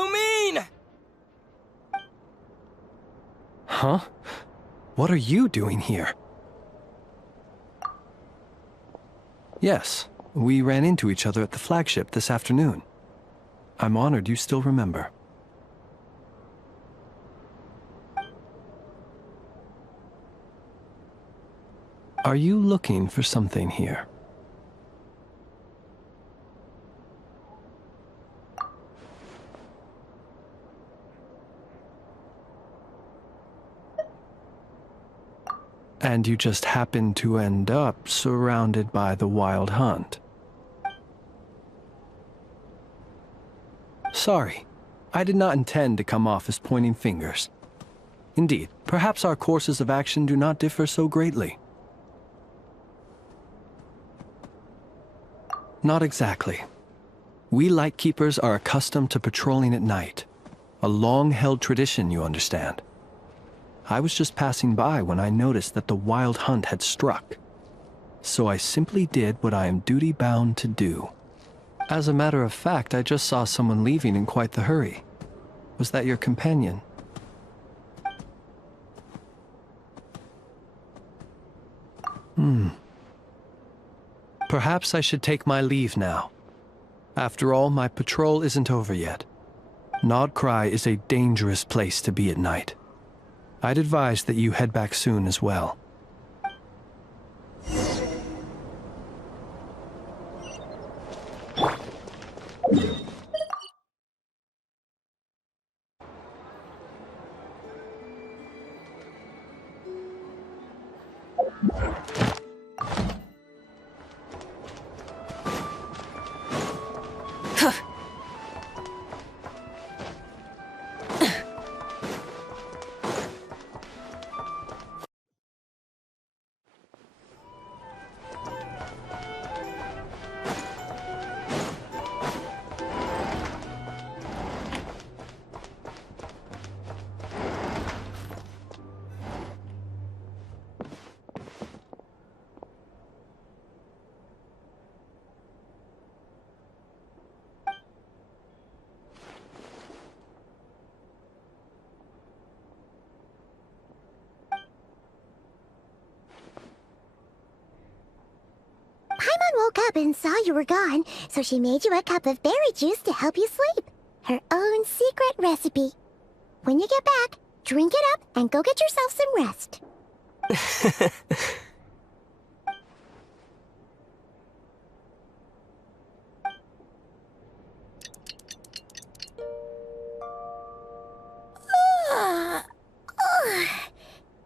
Lumine! Huh? What are you doing here? Yes, we ran into each other at the Flagship this afternoon. I'm honored you still remember. Are you looking for something here? And you just happen to end up surrounded by the Wild Hunt. Sorry, I did not intend to come off as pointing fingers. Indeed, perhaps our courses of action do not differ so greatly. Not exactly. We Lightkeepers are accustomed to patrolling at night. A long-held tradition, you understand. I was just passing by when I noticed that the Wild Hunt had struck. So I simply did what I am duty-bound to do. As a matter of fact, I just saw someone leaving in quite the hurry. Was that your companion? Perhaps I should take my leave now. After all, my patrol isn't over yet. Nodcry is a dangerous place to be at night. I'd advise that you head back soon as well. Woke up and saw you were gone, so she made you a cup of berry juice to help you sleep. Her own secret recipe. When you get back, drink it up and go get yourself some rest.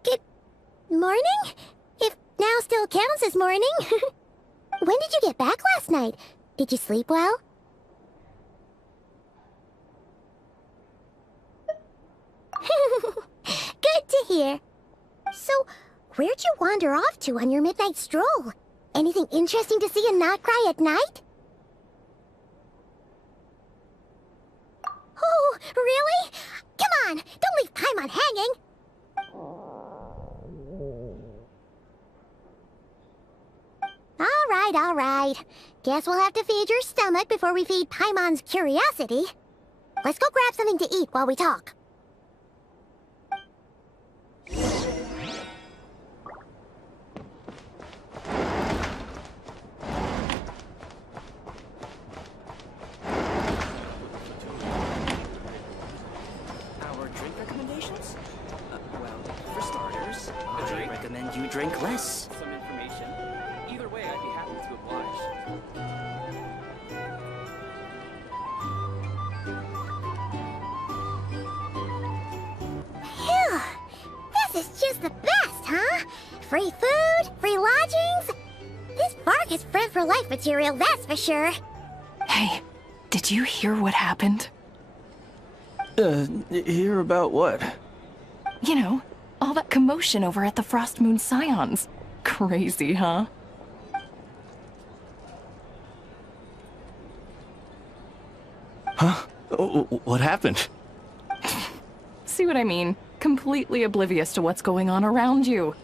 Good morning? If now still counts as morning. When did you get back last night? Did you sleep well? Good to hear. So, where'd you wander off to on your midnight stroll? Anything interesting to see in Nodcry at night? Oh, really? Come on, don't leave Paimon hanging! All right. Guess we'll have to feed your stomach before we feed Paimon's curiosity. Let's go grab something to eat while we talk. Our drink recommendations? Well, for starters, I recommend you drink less. Some information. Either way, I'd be happy to oblige. Phew! This is just the best, huh? Free food, free lodgings. This park is friend for life material, that's for sure. Hey, did you hear what happened? Hear about what? You know, all that commotion over at the Frost Moon Scions. Crazy, huh? Huh? What happened? See what I mean? Completely oblivious to what's going on around you.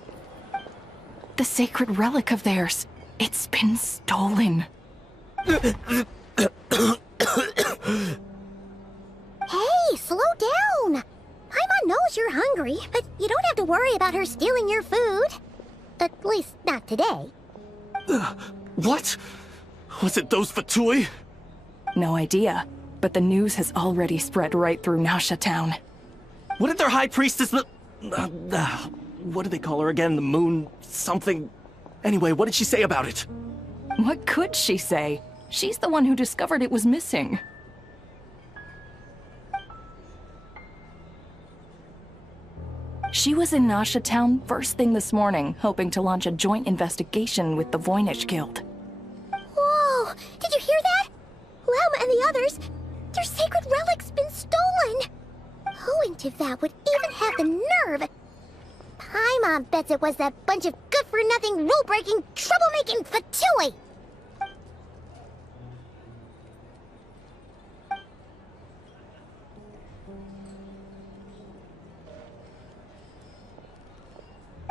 The sacred relic of theirs. It's been stolen. Hey, knows you're hungry, but you don't have to worry about her stealing your food. At least, not today. What? Was it those Fatui? No idea, but the news has already spread right through Nasha Town. What did their high priestess what do they call her again? The moon something? Anyway, what did she say about it? What could she say? She's the one who discovered it was missing. She was in Nasha Town first thing this morning, hoping to launch a joint investigation with the Voynich Guild. Whoa! Did you hear that? Lauma and the others, their sacred relic's been stolen! Who in Tivat would even have the nerve? Paimon bets it was that bunch of good-for-nothing, rule-breaking, troublemaking Fatui!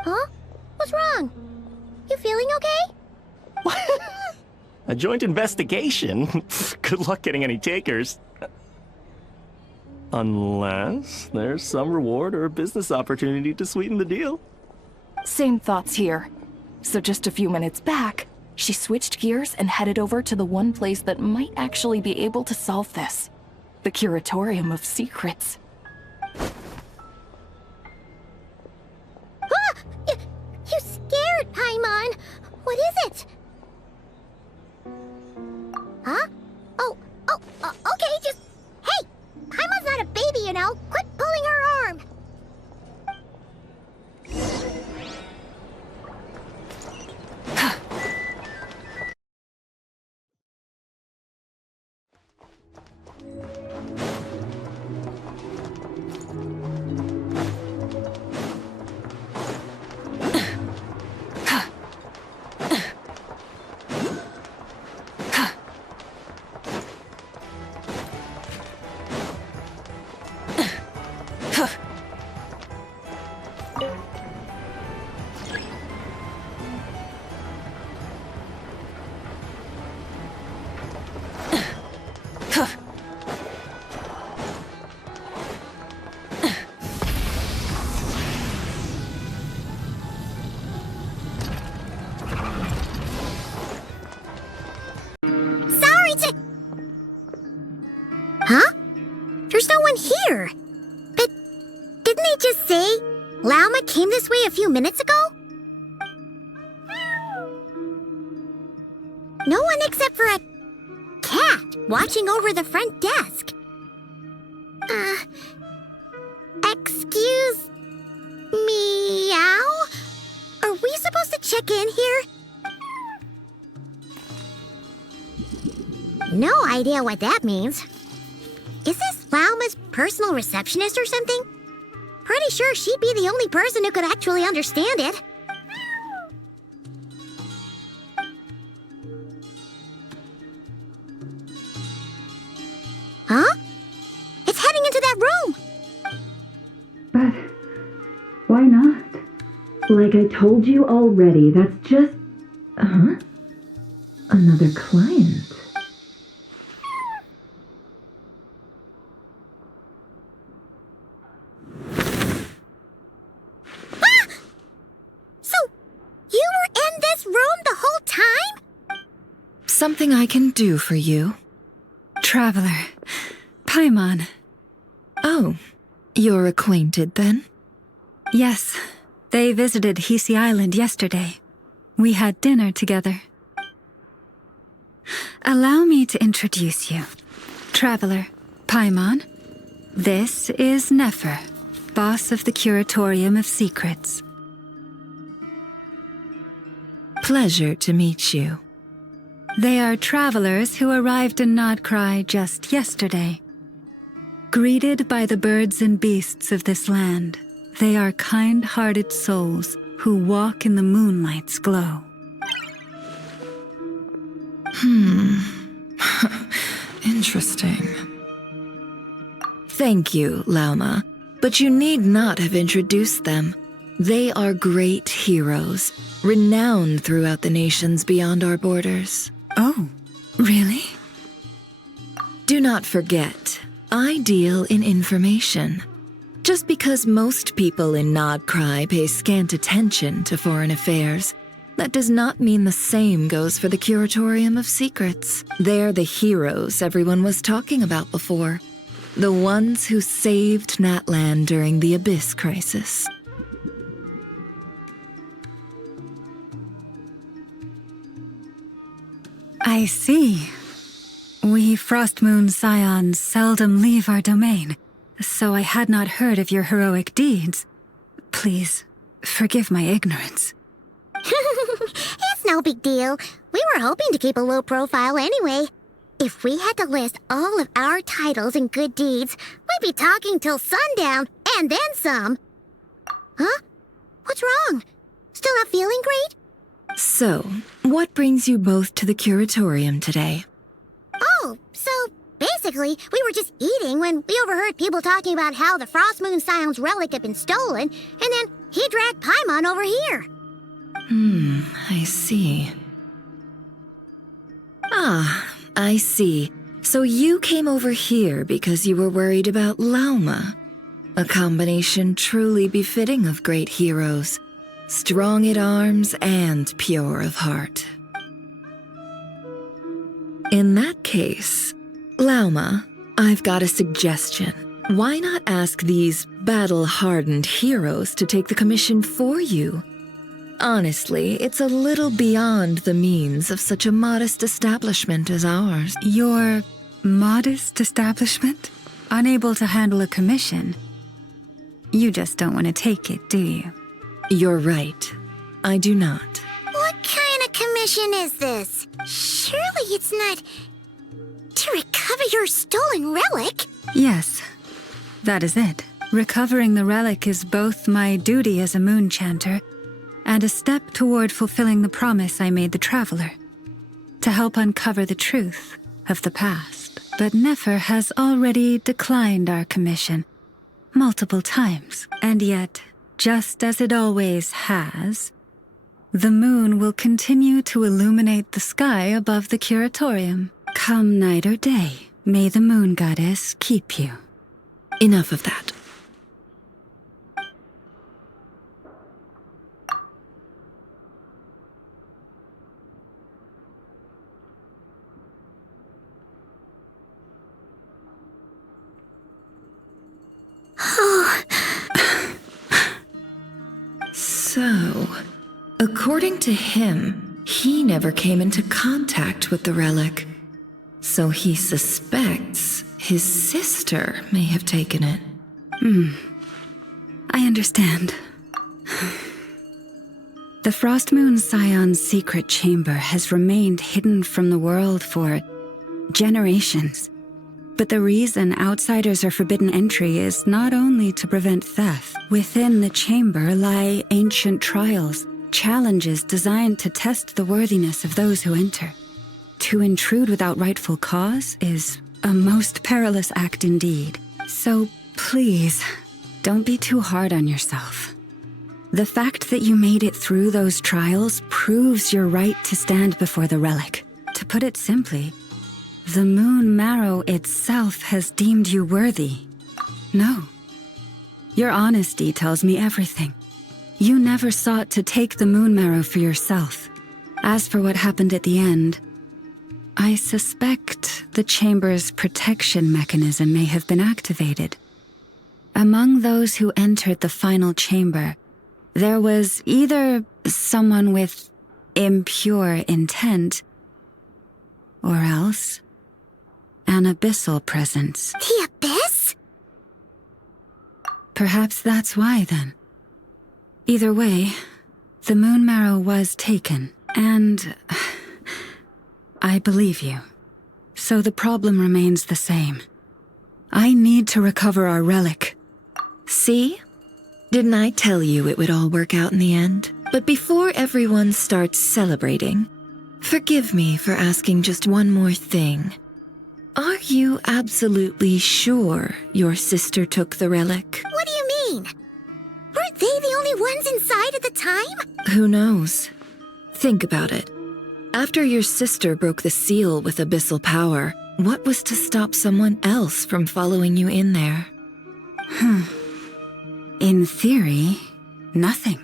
Huh? What's wrong? You feeling okay? A joint investigation? Good luck getting any takers. Unless there's some reward or a business opportunity to sweeten the deal. Same thoughts here. So just a few minutes back, she switched gears and headed over to the one place that might actually be able to solve this. The Curatorium of Secrets. Ah! You scared, Paimon! What is it? Huh? Okay, just... Hey! Paimon's not a baby, you know! Quit pulling her arm! Huh? There's no one here. But didn't they just say Lauma came this way a few minutes ago? No one except for a cat watching over the front desk. Excuse meow? Are we supposed to check in here? No idea what that means. Is this Lauma's personal receptionist or something? Pretty sure she'd be the only person who could actually understand it. Huh? It's heading into that room! But why not? Like I told you already, that's just... Another client. Something I can do for you. Traveler. Paimon. Oh, you're acquainted then? Yes, they visited Hisi Island yesterday. We had dinner together. Allow me to introduce you. Traveler, Paimon. This is Nefer, boss of the Curatorium of Secrets. Pleasure to meet you. They are travelers who arrived in Nodcry just yesterday. Greeted by the birds and beasts of this land, they are kind-hearted souls who walk in the moonlight's glow. Interesting. Thank you, Lauma, but you need not have introduced them. They are great heroes, renowned throughout the nations beyond our borders. Oh, really? Do not forget, I deal in information. Just because most people in Nodcry pay scant attention to foreign affairs, that does not mean the same goes for the Curatorium of Secrets. They're the heroes everyone was talking about before. The ones who saved Natlan during the Abyss crisis. I see. We Frostmoon Scions seldom leave our domain, so I had not heard of your heroic deeds. Please, forgive my ignorance. It's no big deal. We were hoping to keep a low profile anyway. If we had to list all of our titles and good deeds, we'd be talking till sundown, and then some. Huh? What's wrong? Still not feeling great? So, what brings you both to the Curatorium today? Oh, so basically, we were just eating when we overheard people talking about how the Frostmoon Scion's relic had been stolen, and then he dragged Paimon over here. I see. I see. So you came over here because you were worried about Lauma. A combination truly befitting of great heroes. Strong at arms and pure of heart. In that case, Lauma, I've got a suggestion. Why not ask these battle-hardened heroes to take the commission for you? Honestly, it's a little beyond the means of such a modest establishment as ours. Your modest establishment? Unable to handle a commission? You just don't want to take it, do you? You're right. I do not. What kind of commission is this? Surely it's not to recover your stolen relic? Yes, that is it. Recovering the relic is both my duty as a moon chanter and a step toward fulfilling the promise I made the traveler, to help uncover the truth of the past. But Nefer has already declined our commission multiple times, and yet, just as it always has, the moon will continue to illuminate the sky above the Curatorium. Come night or day, may the moon goddess keep you. Enough of that. So, according to him, he never came into contact with the relic. So he suspects his sister may have taken it. I understand. The Frostmoon Scion's secret chamber has remained hidden from the world for generations. But the reason outsiders are forbidden entry is not only to prevent theft. Within the chamber lie ancient trials, challenges designed to test the worthiness of those who enter. To intrude without rightful cause is a most perilous act indeed. So please, don't be too hard on yourself. The fact that you made it through those trials proves your right to stand before the relic. To put it simply, the Moon Marrow itself has deemed you worthy. No. Your honesty tells me everything. You never sought to take the Moon Marrow for yourself. As for what happened at the end, I suspect the chamber's protection mechanism may have been activated. Among those who entered the final chamber, there was either someone with impure intent, or else an abyssal presence. The Abyss? Perhaps that's why, then. Either way, the Moon Marrow was taken, and I believe you. So the problem remains the same. I need to recover our relic. See? Didn't I tell you it would all work out in the end? But before everyone starts celebrating, forgive me for asking just one more thing. Are you absolutely sure your sister took the relic? What do you mean? Weren't they the only ones inside at the time? Who knows? Think about it. After your sister broke the seal with abyssal power, what was to stop someone else from following you in there? In theory, nothing.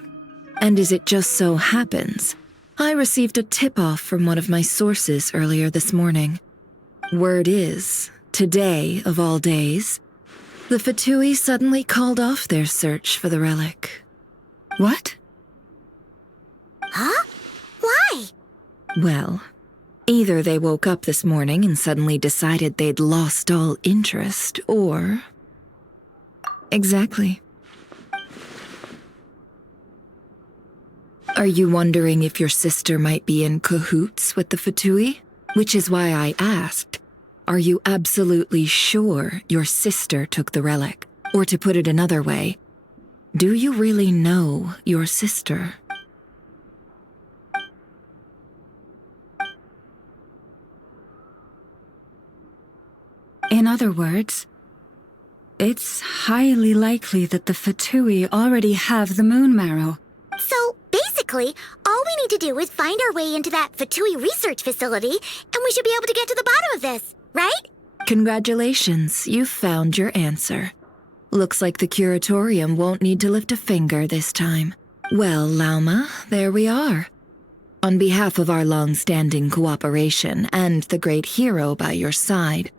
And as it just so happens, I received a tip-off from one of my sources earlier this morning. Word is, today of all days, the Fatui suddenly called off their search for the relic. What? Huh? Why? Well, either they woke up this morning and suddenly decided they'd lost all interest, or... Exactly. Are you wondering if your sister might be in cahoots with the Fatui? Which is why I asked, are you absolutely sure your sister took the relic? Or to put it another way, do you really know your sister? In other words, it's highly likely that the Fatui already have the moon marrow. So, basically, all we need to do is find our way into that Fatui research facility, and we should be able to get to the bottom of this, right? Congratulations, you've found your answer. Looks like the Curatorium won't need to lift a finger this time. Well, Lauma, there we are. On behalf of our long-standing cooperation and the great hero by your side,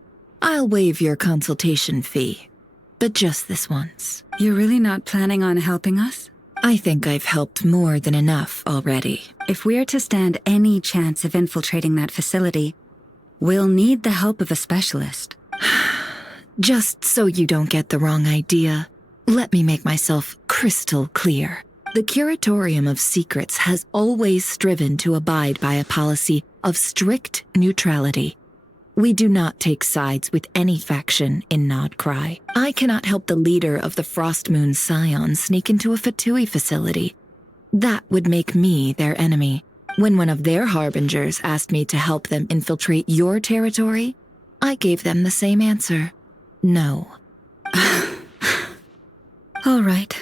I'll waive your consultation fee. But just this once. You're really not planning on helping us? I think I've helped more than enough already. If we're to stand any chance of infiltrating that facility, we'll need the help of a specialist. Just so you don't get the wrong idea, let me make myself crystal clear. The Curatorium of Secrets has always striven to abide by a policy of strict neutrality. We do not take sides with any faction in Nodcry. I cannot help the leader of the Frostmoon Scions sneak into a Fatui facility. That would make me their enemy. When one of their harbingers asked me to help them infiltrate your territory, I gave them the same answer. No. All right,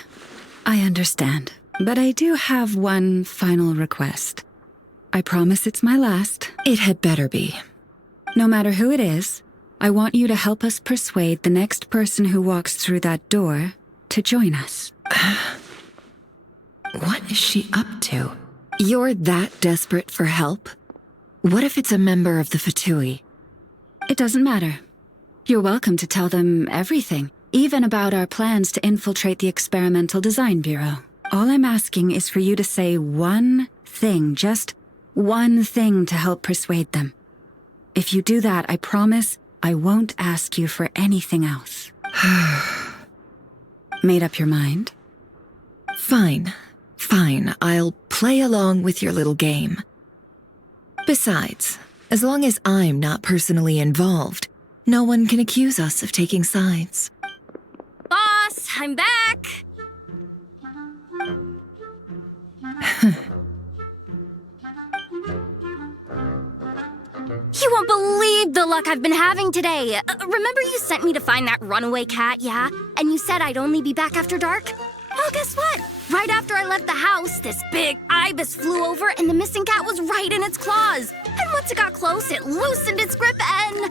I understand. But I do have one final request. I promise it's my last. It had better be. No matter who it is, I want you to help us persuade the next person who walks through that door to join us. What is she up to? You're that desperate for help? What if it's a member of the Fatui? It doesn't matter. You're welcome to tell them everything, even about our plans to infiltrate the Experimental Design Bureau. All I'm asking is for you to say one thing, just one thing to help persuade them. If you do that, I promise I won't ask you for anything else. Made up your mind? Fine. I'll play along with your little game. Besides, as long as I'm not personally involved, no one can accuse us of taking sides. Boss, I'm back! You won't believe the luck I've been having today. Remember you sent me to find that runaway cat, yeah? And you said I'd only be back after dark? Well, guess what? Right after I left the house, this big ibis flew over and the missing cat was right in its claws. And once it got close, it loosened its grip and...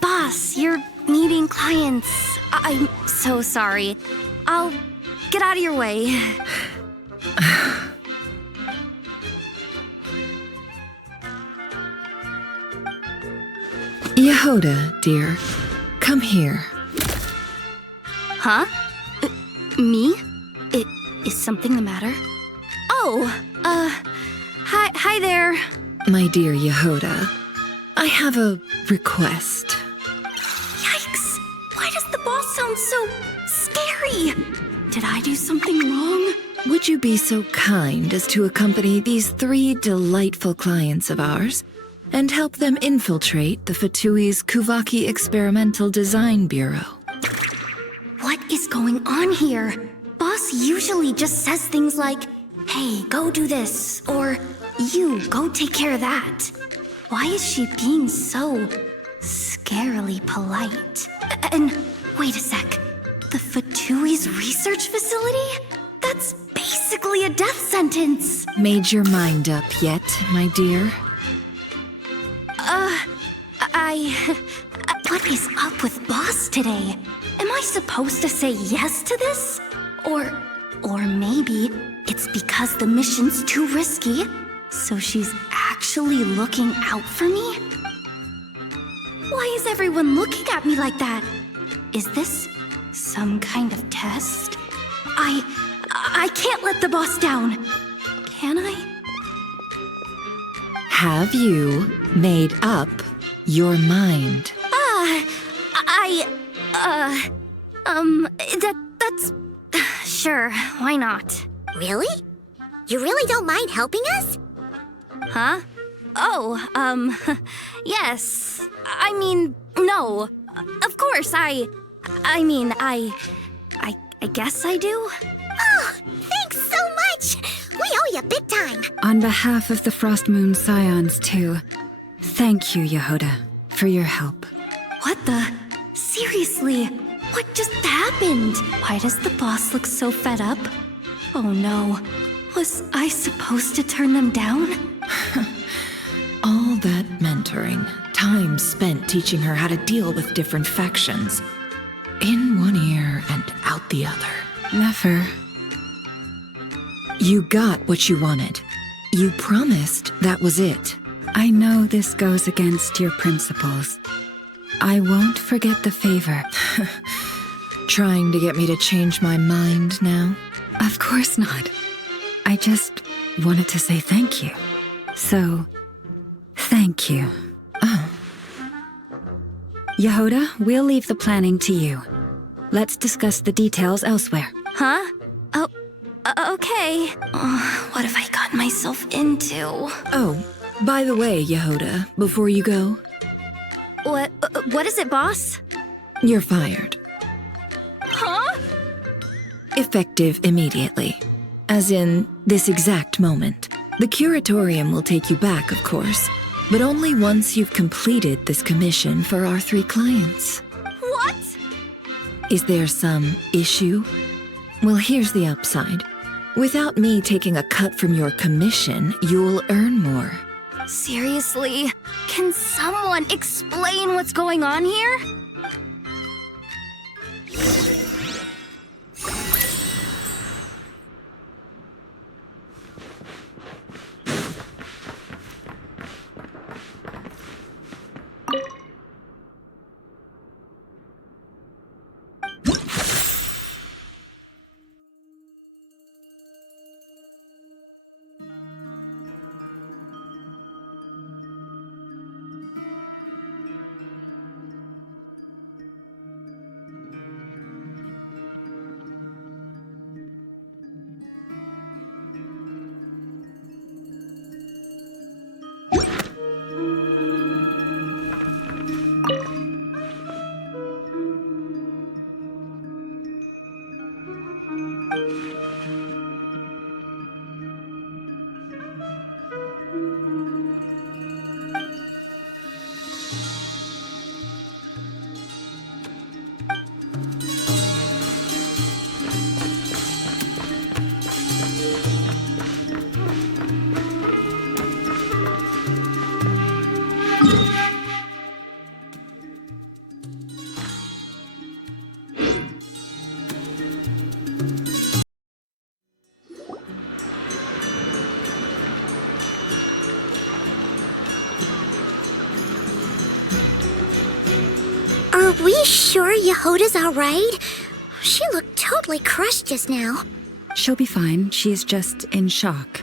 Boss, you're meeting clients. I'm so sorry. I'll get out of your way. Jahoda, dear, come here. Huh? Me? Is something the matter? Oh, hi there. My dear Jahoda, I have a request. Yikes! Why does the boss sound so scary? Did I do something wrong? Would you be so kind as to accompany these 3 delightful clients of ours and help them infiltrate the Fatui's Kuvaki Experimental Design Bureau? What is going on here? Boss usually just says things like, hey, go do this, or you, go take care of that. Why is she being so scarily polite? And wait a sec, the Fatui's research facility? That's basically a death sentence. Made your mind up yet, my dear? What is up with Boss today? Am I supposed to say yes to this? Or maybe it's because the mission's too risky, so she's actually looking out for me? Why is everyone looking at me like that? Is this some kind of test? I can't let the boss down. Can I? Have you made up your mind? That's... Sure, why not? Really? You really don't mind helping us? Huh? Oh, yes. I mean, no. Of course, I guess I do. Oh, thanks so much! We owe you big time! On behalf of the Frost Moon Scions, too, thank you, Jahoda, for your help. What the? Seriously? What just happened? Why does the boss look so fed up? Oh no. Was I supposed to turn them down? All that mentoring, time spent teaching her how to deal with different factions. In one ear and out the other. Nefer. You got what you wanted. You promised that was it. I know this goes against your principles. I won't forget the favor. Trying to get me to change my mind now? Of course not. I just wanted to say thank you. So, thank you. Oh. Jahoda, we'll leave the planning to you. Let's discuss the details elsewhere. Huh? Oh, okay. What have I gotten myself into? Oh, by the way, Jahoda, before you go... What is it, boss? You're fired. Huh? Effective immediately. As in, this exact moment. The Curatorium will take you back, of course, but only once you've completed this commission for our 3 clients. What? Is there some issue? Well, here's the upside. Without me taking a cut from your commission, you'll earn more. Seriously? Can someone explain what's going on here? Are we sure Jahoda's alright? She looked totally crushed just now. She'll be fine. She's just in shock.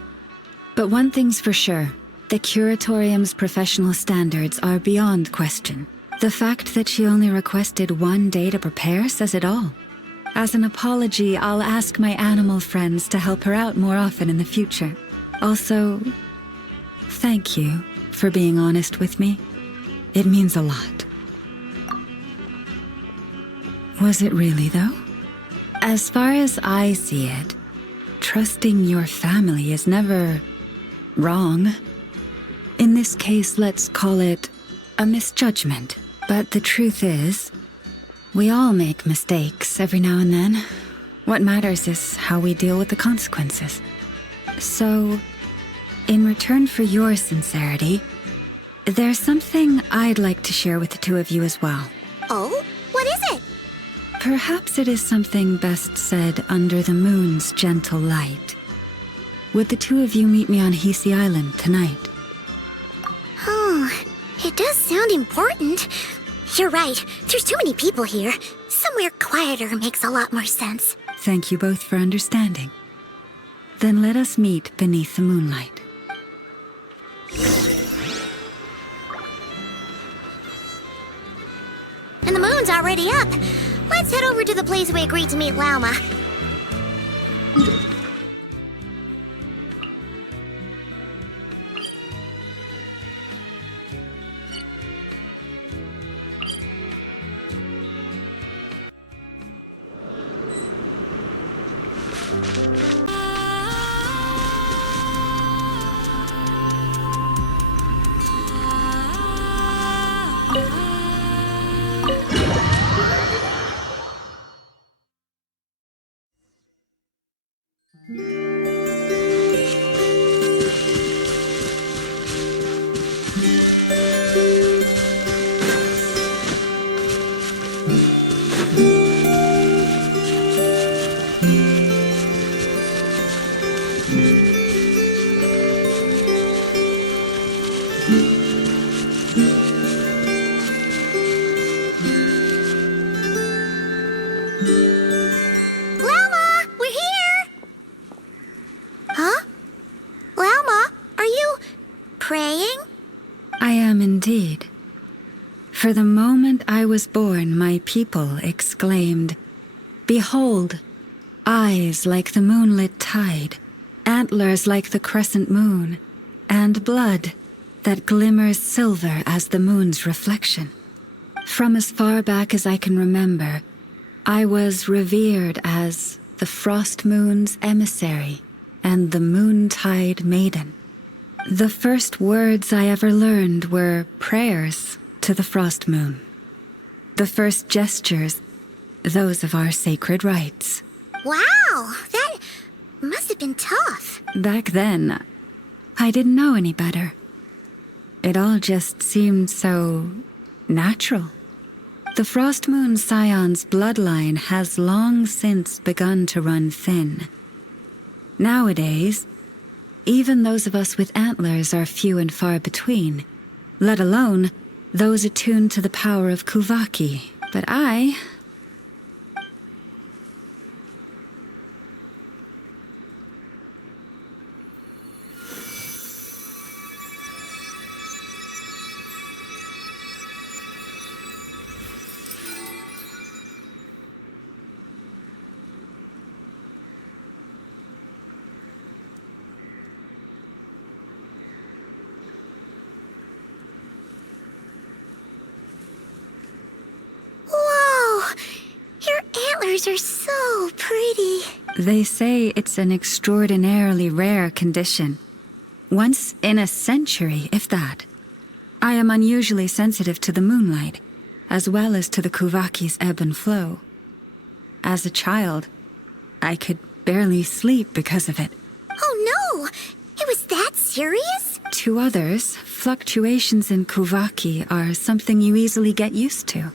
But one thing's for sure. The Curatorium's professional standards are beyond question. The fact that she only requested 1 day to prepare says it all. As an apology, I'll ask my animal friends to help her out more often in the future. Also, thank you for being honest with me. It means a lot. Was it really, though? As far as I see it, trusting your family is never wrong. In this case, let's call it a misjudgment. But the truth is, we all make mistakes every now and then. What matters is how we deal with the consequences. So, in return for your sincerity, there's something I'd like to share with the 2 of you as well. Oh? What is it? Perhaps it is something best said under the moon's gentle light. Would the two of you meet me on Hisi Island tonight? Oh, it does sound important. You're right. There's too many people here. Somewhere quieter makes a lot more sense. Thank you both for understanding. Then let us meet beneath the moonlight. And the moon's already up. Let's head over to the place we agreed to meet Lauma. Indeed. For the moment I was born, my people exclaimed, "Behold, eyes like the moonlit tide, antlers like the crescent moon, and blood that glimmers silver as the moon's reflection." From as far back as I can remember, I was revered as the frost moon's emissary and the moontide maiden. The first words I ever learned were prayers to the frost moon. The first gestures, those of our sacred rites. Wow, that must have been tough. Back then, I didn't know any better. It all just seemed so natural. The frost moon scion's bloodline has long since begun to run thin. Nowadays, even those of us with antlers are few and far between, let alone those attuned to the power of Kuvaki. But I... Are so pretty. They say it's an extraordinarily rare condition. Once in a century, if that. I am unusually sensitive to the moonlight, as well as to the Kuvaki's ebb and flow. As a child, I could barely sleep because of it. Oh no! It was that serious? To others, fluctuations in Kuvaki are something you easily get used to.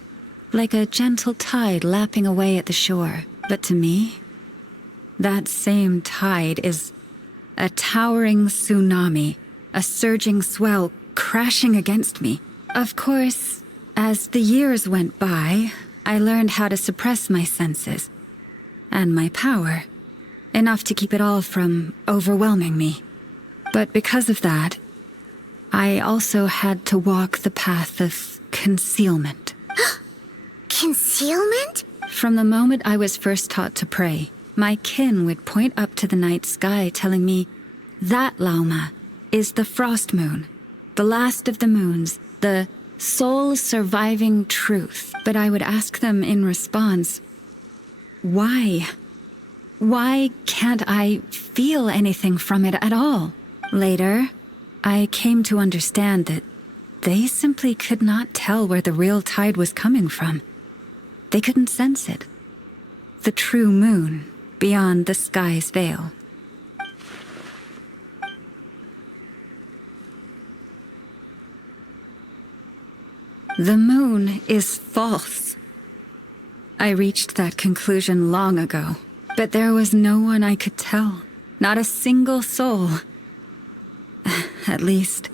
Like a gentle tide lapping away at the shore. But to me, that same tide is a towering tsunami, a surging swell crashing against me. Of course, as the years went by, I learned how to suppress my senses and my power, enough to keep it all from overwhelming me. But because of that, I also had to walk the path of concealment. Concealment? From the moment I was first taught to pray, my kin would point up to the night sky telling me, "That, Lauma, is the frost moon, the last of the moons, the sole surviving truth." But I would ask them in response, why? Why can't I feel anything from it at all? Later, I came to understand that they simply could not tell where the real tide was coming from. They couldn't sense it. The true moon beyond the sky's veil. The moon is false. I reached that conclusion long ago, but there was no one I could tell. Not a single soul. At least,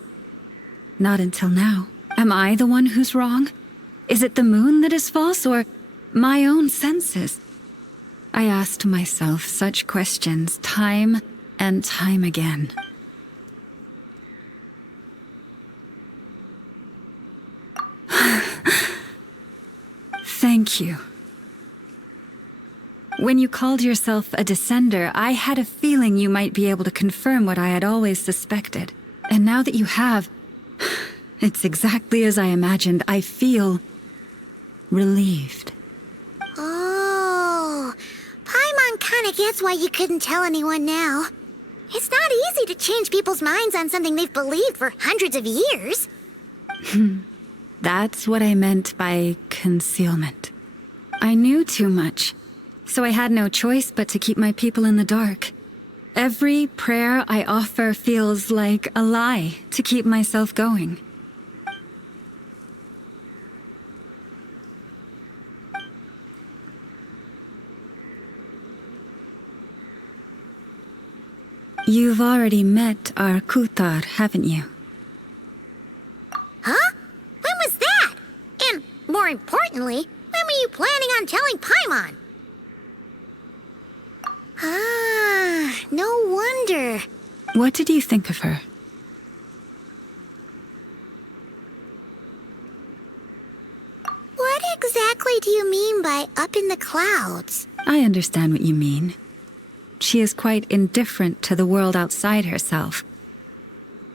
not until now. Am I the one who's wrong? Is it the moon that is false, or my own senses? I asked myself such questions time and time again. Thank you. When you called yourself a descender, I had a feeling you might be able to confirm what I had always suspected. And now that you have, it's exactly as I imagined. I feel relieved. Oh, Paimon kinda gets why you couldn't tell anyone now. It's not easy to change people's minds on something they've believed for hundreds of years. That's what I meant by concealment. I knew too much, so I had no choice but to keep my people in the dark. Every prayer I offer feels like a lie to keep myself going. You've already met our Kutar, haven't you? Huh? When was that? And, more importantly, when were you planning on telling Paimon? Ah, no wonder. What did you think of her? What exactly do you mean by up in the clouds? I understand what you mean. She is quite indifferent to the world outside herself.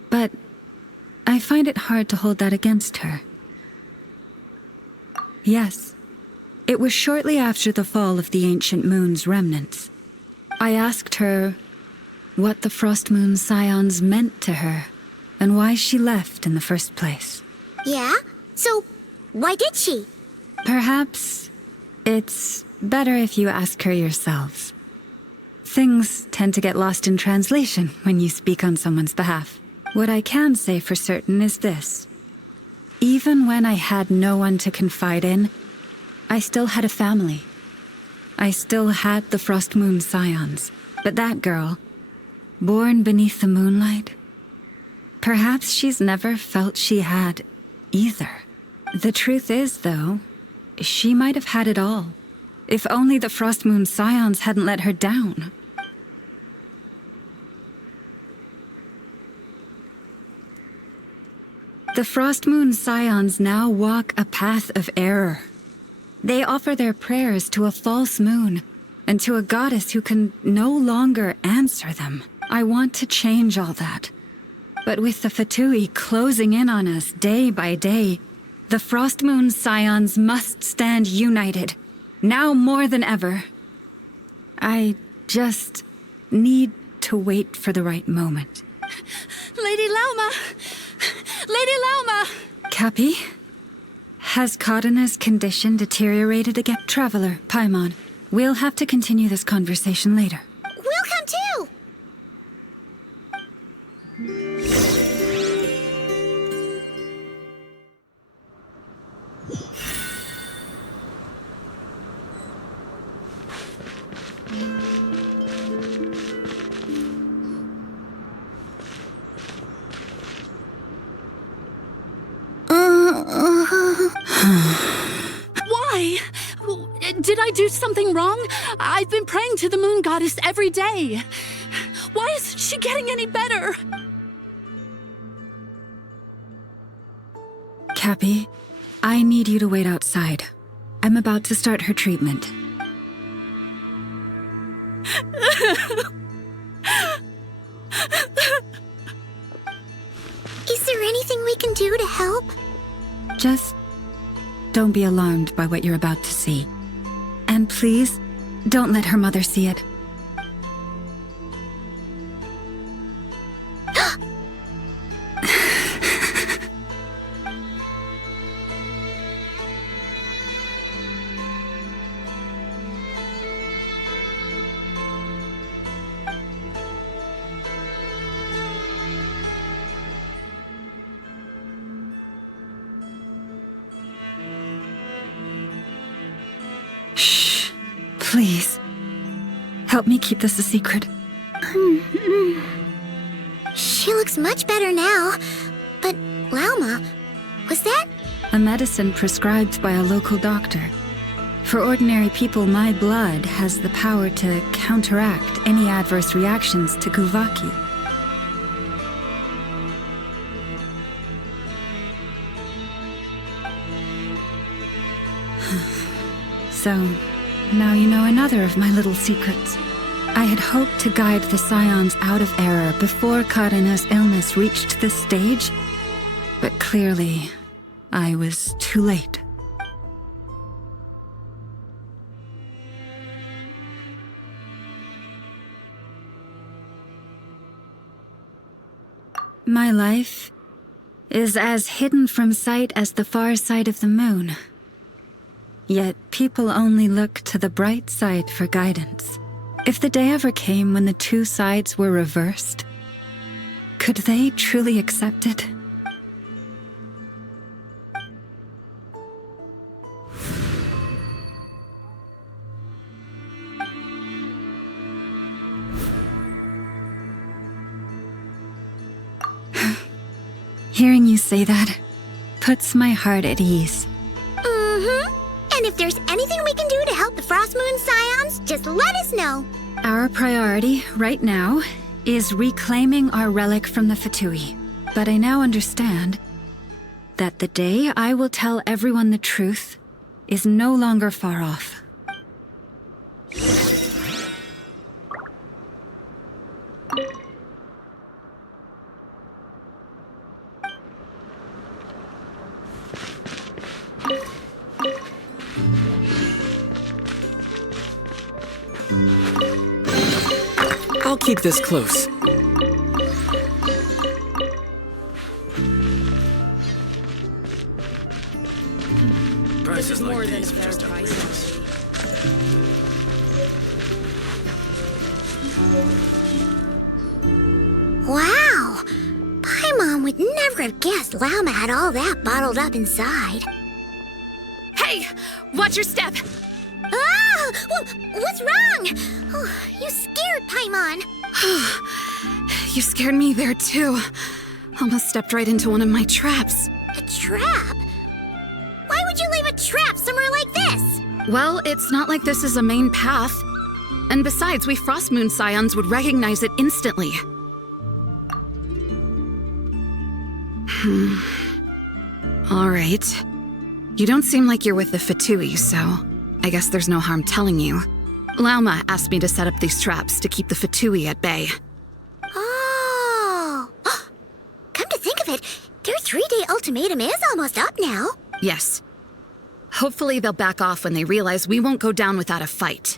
But I find it hard to hold that against her. Yes, it was shortly after the fall of the ancient moon's remnants. I asked her what the Frost Moon Scions meant to her, and why she left in the first place. Yeah? So, why did she? Perhaps it's better if you ask her yourselves. Things tend to get lost in translation when you speak on someone's behalf. What I can say for certain is this. Even when I had no one to confide in, I still had a family. I still had the Frost Moon Scions. But that girl, born beneath the moonlight, perhaps she's never felt she had either. The truth is, though, she might have had it all, if only the Frost Moon Scions hadn't let her down. The Frost Moon Scions now walk a path of error. They offer their prayers to a false moon, and to a goddess who can no longer answer them. I want to change all that. But with the Fatui closing in on us day by day, the Frost Moon Scions must stand united, now more than ever. I just need to wait for the right moment. Lady Lauma! Lady Lauma! Cappy? Has Kadana's condition deteriorated again? Traveler, Paimon, we'll have to continue this conversation later. We'll come too! Why? Did I do something wrong? I've been praying to the moon goddess every day. Why isn't she getting any better? Cappy, I need you to wait outside. I'm about to start her treatment. Is there anything we can do to help? Just don't be alarmed by what you're about to see. And please, don't let her mother see it. Please, help me keep this a secret. She looks much better now. But, Lauma, was that? A medicine prescribed by a local doctor. For ordinary people, my blood has the power to counteract any adverse reactions to Guvaki. So, now you know another of my little secrets. I had hoped to guide the Scions out of error before Karina's illness reached this stage, but clearly, I was too late. My life is as hidden from sight as the far side of the moon. Yet people only look to the bright side for guidance. If the day ever came when the two sides were reversed, could they truly accept it? Hearing you say that puts my heart at ease. And if there's anything we can do to help the Frost Moon Scions, just let us know. Our priority right now is reclaiming our relic from the Fatui. But I now understand that the day I will tell everyone the truth is no longer far off. I'll keep this close. Prices like these are just outrageous. Wow! Paimon would never have guessed Lauma had all that bottled up inside. Hey! Watch your step! Ah! What's wrong? Oh, you scared Paimon. You scared me there too. Almost stepped right into one of my traps. A trap? Why would you leave a trap somewhere like this? Well, it's not like this is a main path. And besides, we Frost Moon Scions would recognize it instantly. Alright. You don't seem like you're with the Fatui, so I guess there's no harm telling you. Lauma asked me to set up these traps to keep the Fatui at bay. Oh! Come to think of it, their 3-day ultimatum is almost up now. Yes. Hopefully they'll back off when they realize we won't go down without a fight.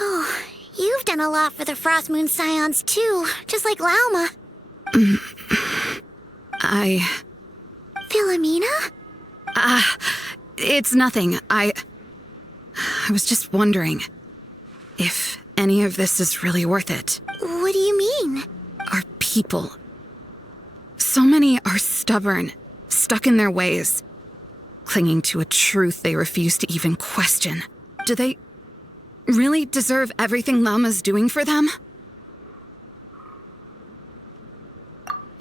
Oh, you've done a lot for the Frost Moon Scions too, just like Lauma. Philomena? It's nothing. I was just wondering if any of this is really worth it. What do you mean? Our people. So many are stubborn, stuck in their ways, clinging to a truth they refuse to even question. Do they really deserve everything Lauma's doing for them?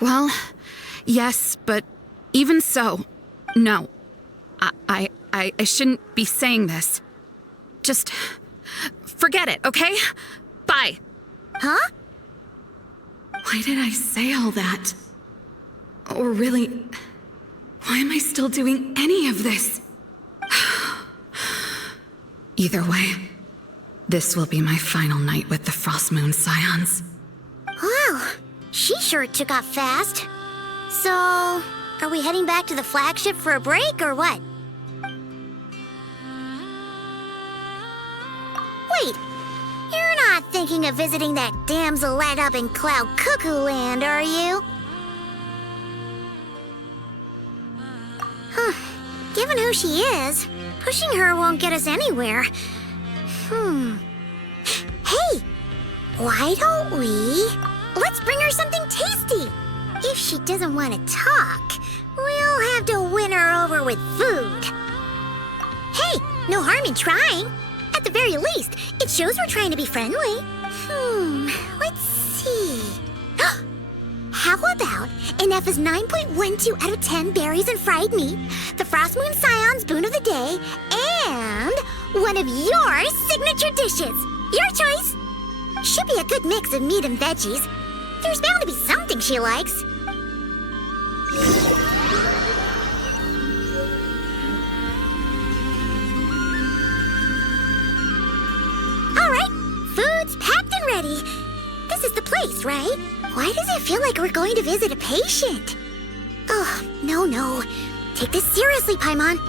Well, yes, but even so, no. I shouldn't be saying this. Just forget it, okay? Bye. Huh? Why did I say all that? Or really, why am I still doing any of this? Either way, this will be my final night with the Frost Moon Scions. Wow, she sure took off fast. So, are we heading back to the Flagship for a break, or what? Wait, you're not thinking of visiting that Damselette up in Cloud Cuckoo Land, are you? Huh. Given who she is, pushing her won't get us anywhere. Hey, why don't we... Let's bring her something tasty. If she doesn't want to talk, we'll have to win her over with food. Hey, no harm in trying. At the very least, it shows we're trying to be friendly. Let's see. How about Nef's 9.12 out of 10 berries and fried meat, the Frost Moon Scion's boon of the day, and one of your signature dishes. Your choice. Should be a good mix of meat and veggies. There's bound to be something she likes. All right, food's packed and ready. This is the place, right? Why does it feel like we're going to visit a patient? Oh, no. Take this seriously, Paimon.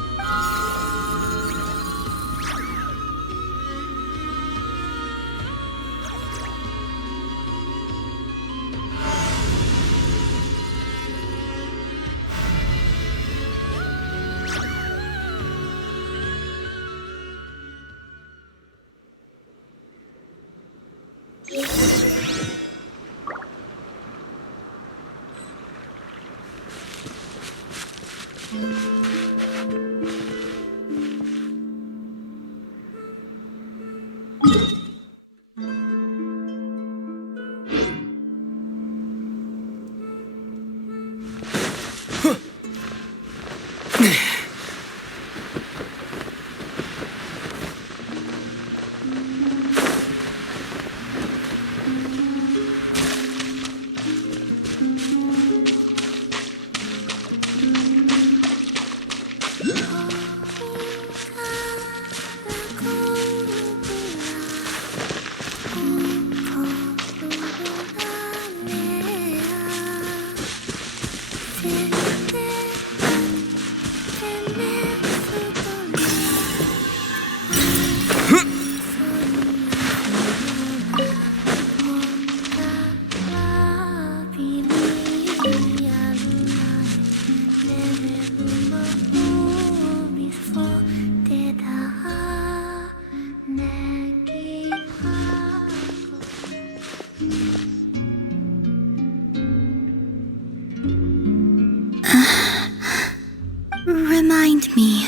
Remind me,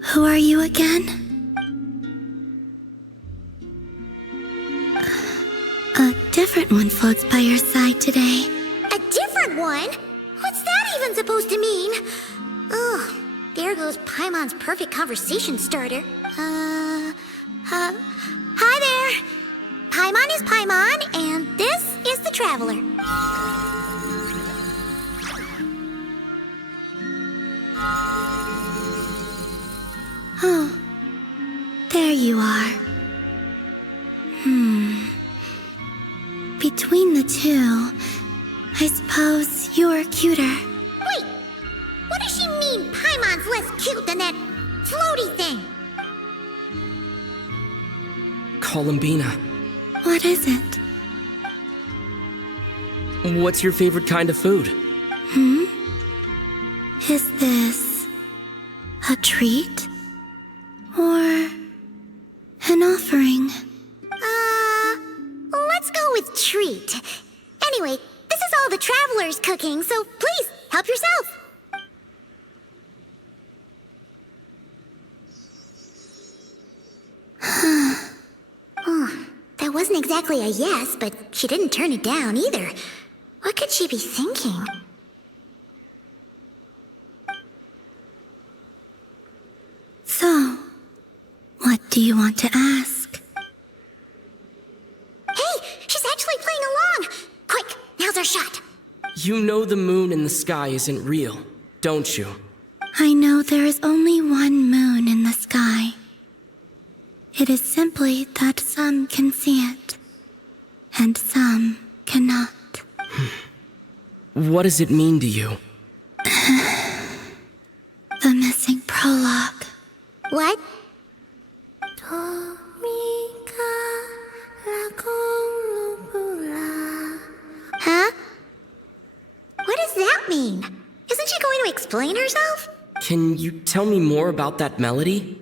who are you again? A different one floats by your side today. A different one? What's that even supposed to mean? Oh, there goes Paimon's perfect conversation starter. Hi there. Paimon is Paimon, and this is the Traveler. Oh, there you are. Between the two, I suppose you're cuter. Wait, what does she mean Paimon's less cute than that floaty thing? Columbina. What is it? What's your favorite kind of food? Is this a treat? Or an offering? Let's go with treat. Anyway, this is all the Traveler's cooking, so please, help yourself. Oh, that wasn't exactly a yes, but she didn't turn it down either. What could she be thinking? So, what do you want to ask? Hey, she's actually playing along! Quick, now's our shot. You know the moon in the sky isn't real, don't you? I know there is only one moon in the sky. It is simply that some can see it, and some cannot. What does it mean to you? The missing prologue. What? Huh? What does that mean? Isn't she going to explain herself? Can you tell me more about that melody?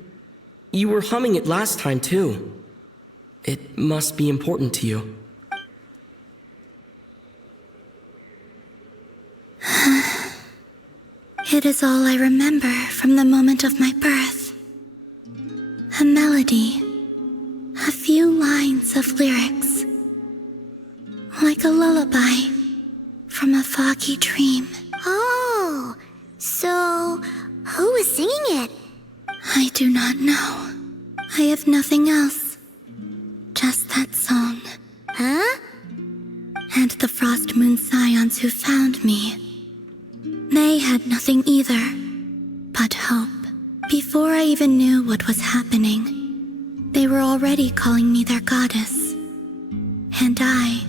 You were humming it last time, too. It must be important to you. It is all I remember from the moment of my birth. A melody A few lines of lyrics. Like a lullaby from a foggy dream. Oh, so who was singing it? I do not know. I have nothing else. Just that song. Huh? And the Frost Moon Scions who found me. They had nothing either but hope. Before I even knew what was happening, they were already calling me their goddess. And I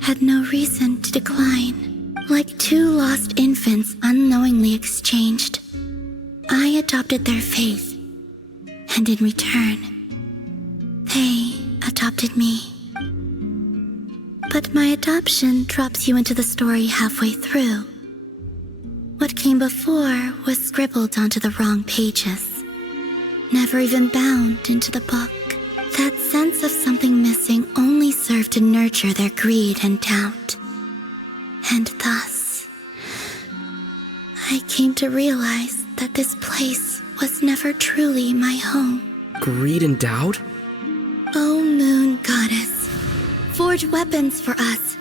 had no reason to decline. Like two lost infants unknowingly exchanged, I adopted their faith. And in return, they adopted me. But my adoption drops you into the story halfway through. What came before was scribbled onto the wrong pages, never even bound into the book. That sense of something missing only served to nurture their greed and doubt. And thus, I came to realize that this place was never truly my home. Greed and doubt? O Moon Goddess, forge weapons for us,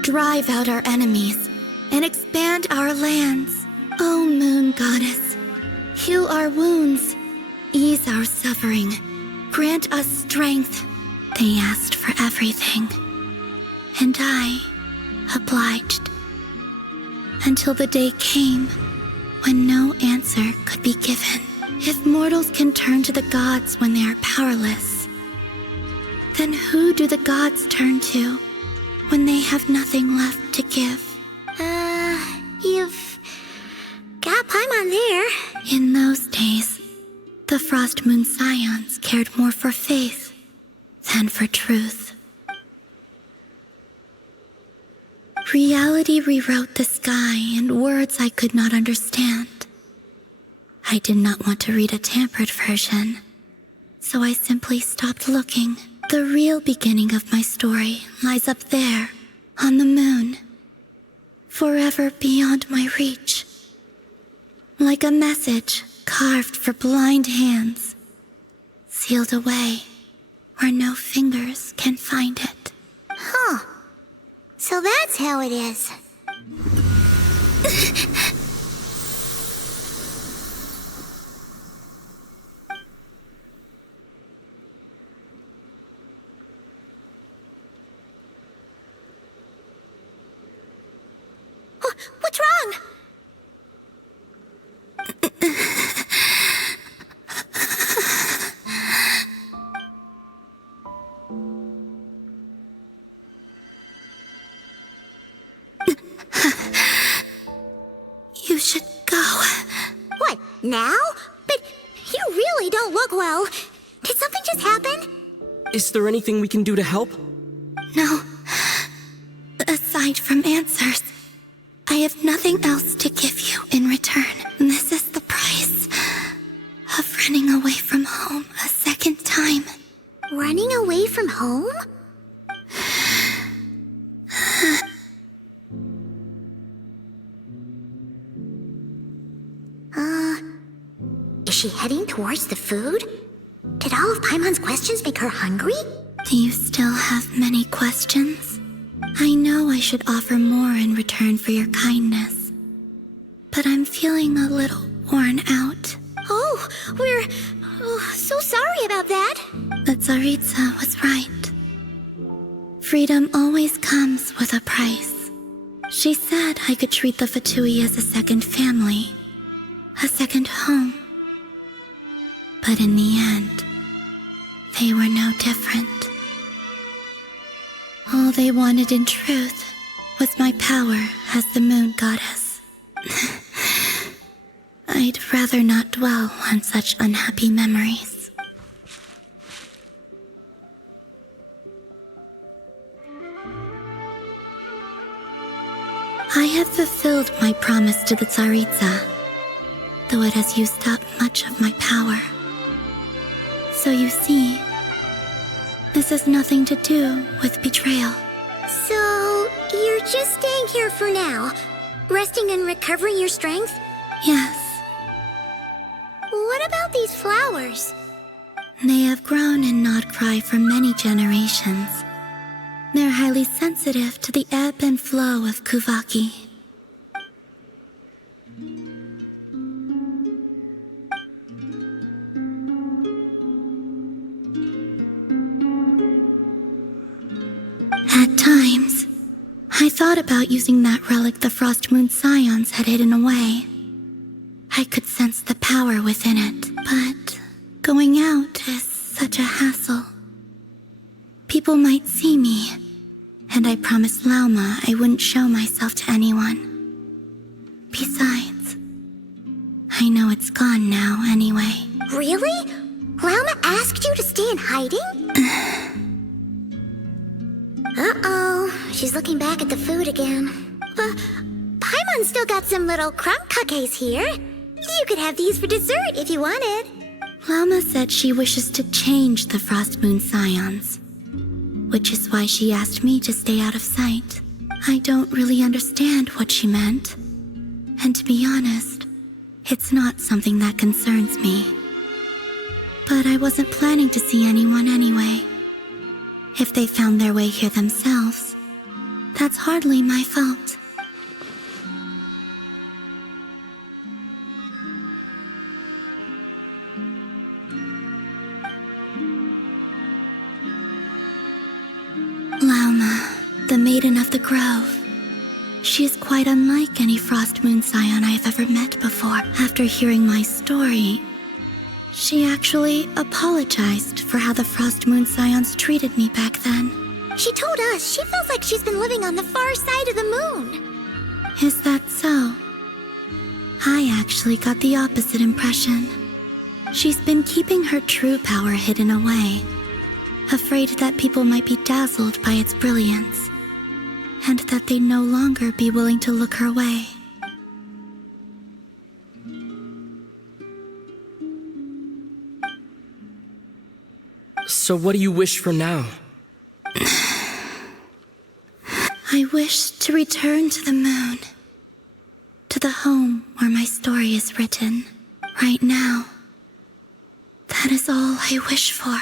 drive out our enemies, and expand our lands. O Moon Goddess, heal our wounds, ease our suffering, grant us strength. They asked for everything, and I obliged. Until the day came when no answer could be given. If mortals can turn to the gods when they are powerless, then who do the gods turn to when they have nothing left to give? You've got Paimon there. In those days, the Frost Moon Scions cared more for faith than for truth. Reality rewrote the sky in words I could not understand. I did not want to read a tampered version, so I simply stopped looking. The real beginning of my story lies up there, on the moon, forever beyond my reach. Like a message carved for blind hands, sealed away where no fingers can find it. Huh. So that's how it is. What's wrong? You should go. What, now? But you really don't look well. Did something just happen? Is there anything we can do to help? No. Aside from answers, I have nothing else to give you in return. This is the price of running away from home a second time. Running away from home? Is she heading towards the food? Did all of Paimon's questions make her hungry? Do you still have many questions? I know I should offer more in return for your kindness, but I'm feeling a little worn out. Oh, we're so sorry about that. The Tsaritsa was right. Freedom always comes with a price. She said I could treat the Fatui as a second family, a second home. But in the end, they were no different. All they wanted in truth was my power as the Moon Goddess. I'd rather not dwell on such unhappy memories. I have fulfilled my promise to the Tsaritsa, though it has used up much of my power. So you see, this has nothing to do with betrayal. So, you're just staying here for now, resting and recovering your strength? Yes. What about these flowers? They have grown in Nodcry for many generations. They're highly sensitive to the ebb and flow of Kuvaki. At times, I thought about using that relic the Frost Moon Scions had hidden away. I could sense the power within it, but going out is such a hassle. People might see me, and I promised Lauma I wouldn't show myself to anyone. Besides, I know it's gone now anyway. Really? Lauma asked you to stay in hiding? Uh-oh, she's looking back at the food again. Paimon's still got some little crumb cookies here. You could have these for dessert if you wanted. Lauma said she wishes to change the Frost Moon Scions, which is why she asked me to stay out of sight. I don't really understand what she meant, and to be honest, it's not something that concerns me. But I wasn't planning to see anyone anyway. If they found their way here themselves, that's hardly my fault. Lauma, the Maiden of the Grove. She is quite unlike any Frost Moon Scion I have ever met before. After hearing my story, she actually apologized for how the Frost Moon Scions treated me back then. She told us she feels like she's been living on the far side of the moon. Is that so? I actually got the opposite impression. She's been keeping her true power hidden away, afraid that people might be dazzled by its brilliance, and that they'd no longer be willing to look her way. So what do you wish for now? I wish to return to the moon, to the home where my story is written. Right now, that is all I wish for.